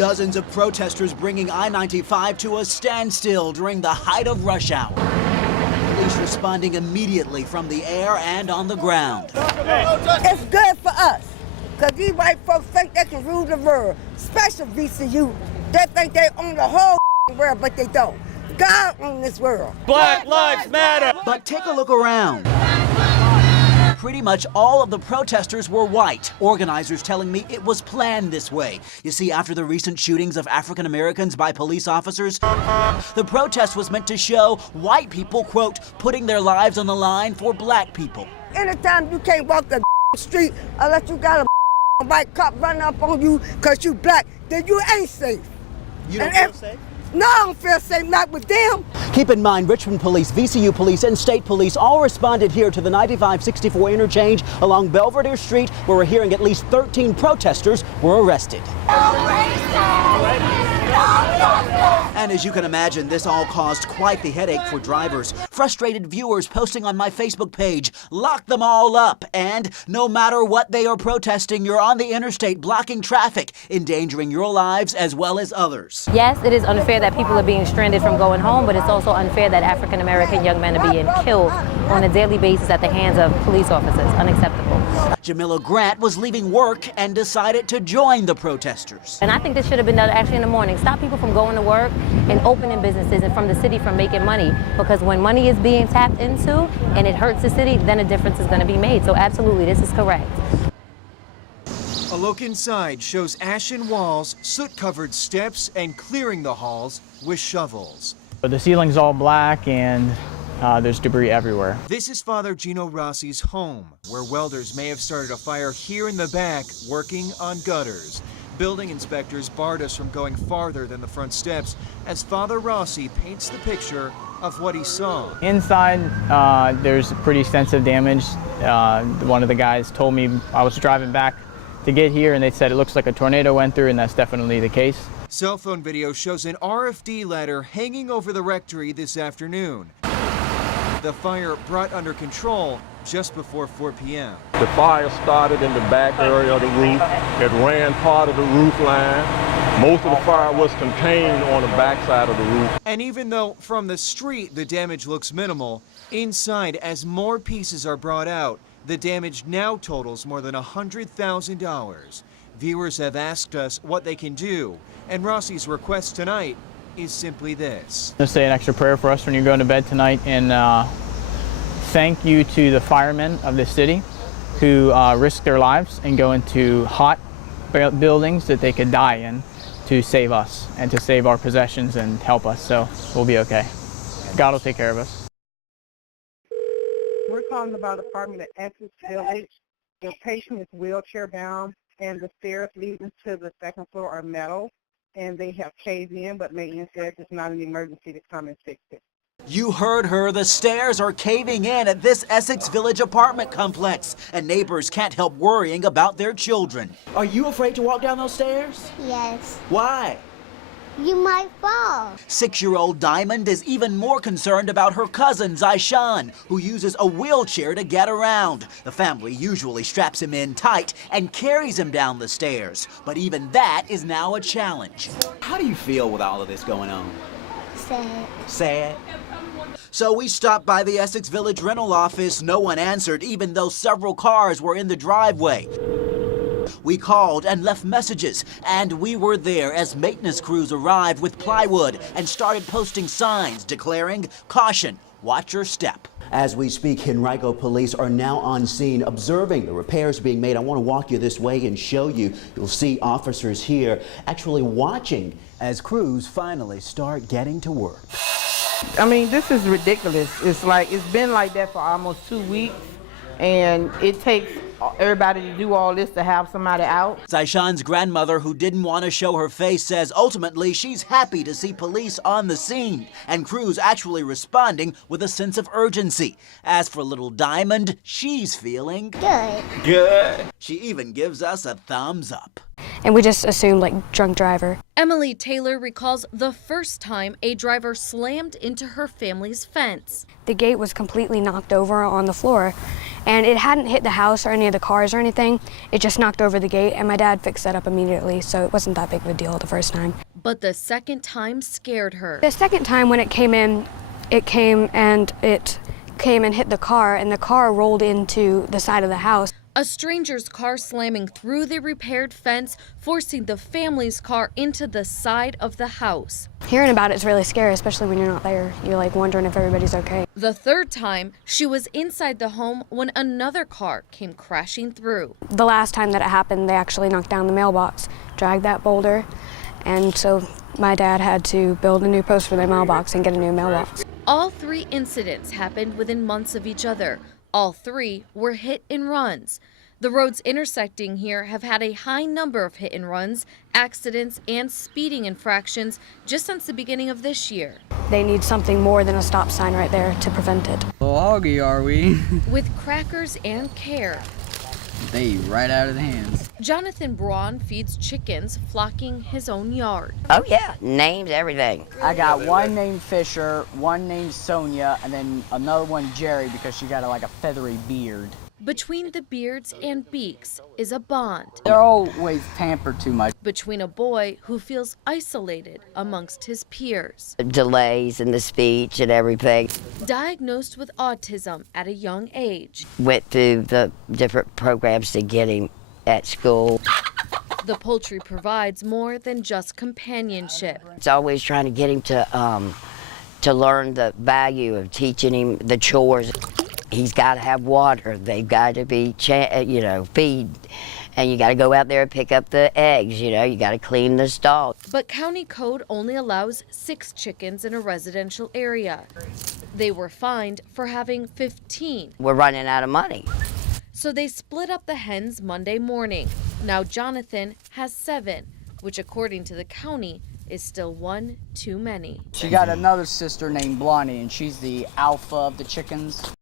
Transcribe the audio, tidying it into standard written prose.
Dozens of protesters bringing I-95 to a standstill during the height of rush hour. Police responding immediately from the air and on the ground. It's good for us, because these white folks think they can rule the world, especially VCU. They think they own the whole world, but they don't. God owns this world. Black Lives Matter! But take a look around. Pretty much all of the protesters were white. Organizers telling me it was planned this way. You see, after the recent shootings of African Americans by police officers, the protest was meant to show white people, quote, putting their lives on the line for black people. Anytime you can't walk the street unless you got a white cop running up on you because you black, then you ain't safe. You don't feel safe? No, I don't feel safe, not with them. Keep in mind, Richmond Police, VCU Police, and State Police all responded here to the 9564 interchange along Belvedere Street, where we're hearing at least 13 protesters were arrested. And as you can imagine, this all caused quite the headache for drivers. Frustrated viewers posting on my Facebook page, lock them all up, and no matter what they are protesting, you're on the interstate blocking traffic, endangering your lives as well as others. Yes, it is unfair that people are being stranded from going home, but it's also unfair that African American young men are being killed on a daily basis at the hands of police officers. Unacceptable. Jamila Grant was leaving work and decided to join the protesters. And I think this should have been done actually in the morning. Stop people from going to work and opening businesses and from the city from making money. Because when money is being tapped into and it hurts the city, then a difference is going to be made. So absolutely, this is correct. A look inside shows ashen walls, soot-covered steps, and clearing the halls with shovels. The ceiling's all black and there's debris everywhere. This is Father Gino Rossi's home, where welders may have started a fire here in the back, working on gutters. Building inspectors barred us from going farther than the front steps as Father Rossi paints the picture of what he saw. Inside, there's pretty extensive damage. One of the guys told me, I was driving back to get here, and they said it looks like a tornado went through, and that's definitely the case. Cell phone video shows an RFD ladder hanging over the rectory this afternoon. The fire brought under control just before 4 p.m. The fire started in the back area of the roof. It ran part of the roof line. Most of the fire was contained on the back side of the roof. And even though from the street the damage looks minimal, inside as more pieces are brought out, the damage now totals more than $100,000. Viewers have asked us what they can do, and Rossi's request tonight is simply this. Just say an extra prayer for us when you're going to bed tonight, and thank you to the firemen of this city who risk their lives and go into hot buildings that they could die in to save us and to save our possessions and help us. So we'll be okay. God will take care of us. We're calling about an apartment at Essex Village. The patient is wheelchair bound and the stairs leading to the second floor are metal and they have caved in, but maintenance says it's not an emergency to come and fix it. You heard her. The stairs are caving in at this Essex Village apartment complex, and neighbors can't help worrying about their children. Are you afraid to walk down those stairs? Yes. Why? You might fall. 6-year-old Diamond is even more concerned about her cousin, Zyshan, who uses a wheelchair to get around. The family usually straps him in tight and carries him down the stairs. But even that is now a challenge. How do you feel with all of this going on? Sad. Sad? So we stopped by the Essex Village rental office. No one answered, even though several cars were in the driveway. We called and left messages, and we were there as maintenance crews arrived with plywood and started posting signs declaring, "Caution, watch your step." As we speak, Henrico police are now on scene observing the repairs being made. I want to walk you this way and show you. You'll see officers here actually watching as crews finally start getting to work. I mean, this is ridiculous. It's been like that for almost 2 weeks, and it takes everybody to do all this to have somebody out. Zyshan's grandmother, who didn't want to show her face, says ultimately she's happy to see police on the scene and crews actually responding with a sense of urgency. As for little Diamond, she's feeling Good. good. She even gives us a thumbs up. And we just assumed drunk driver. Emily Taylor recalls the first time a driver slammed into her family's fence. The gate was completely knocked over on the floor, and it hadn't hit the house or any of the cars or anything. It just knocked over the gate, and my dad fixed that up immediately, so it wasn't that big of a deal the first time. But the second time scared her. The second time when it came in, it came and hit the car, and the car rolled into the side of the house. A stranger's car slamming through the repaired fence, forcing the family's car into the side of the house. Hearing about it is really scary, especially when you're not there. You're like wondering if everybody's okay. The third time, she was inside the home when another car came crashing through. The last time that it happened, they actually knocked down the mailbox, dragged that boulder, and so my dad had to build a new post for their mailbox and get a new mailbox. All 3 incidents happened within months of each other. All 3 were hit and runs. The roads intersecting here have had a high number of hit and runs, accidents, and speeding infractions just since the beginning of this year. They need something more than a stop sign right there to prevent it. Little hoggy, are we? With crackers and care, They eat right out of the hands. Jonathan Braun feeds chickens flocking his own yard. Oh yeah, names, everything. I got one named Fisher, one named Sonia, and then another one Jerry because she got like a feathery beard. Between the beards and beaks is a bond. They're always pampered too much. Between a boy who feels isolated amongst his peers. Delays in the speech and everything. Diagnosed with autism at a young age. Went through the different programs to get him at school. The poultry provides more than just companionship. It's always trying to get him to learn the value of teaching him the chores. He's got to have water. They've got to be, feed. And you got to go out there and pick up the eggs, you got to clean the stall. But county code only allows 6 chickens in a residential area. They were fined for having 15. We're running out of money. So they split up the hens Monday morning. Now Jonathan has 7, which according to the county is still 1 too many. She got another sister named Blondie, and she's the alpha of the chickens.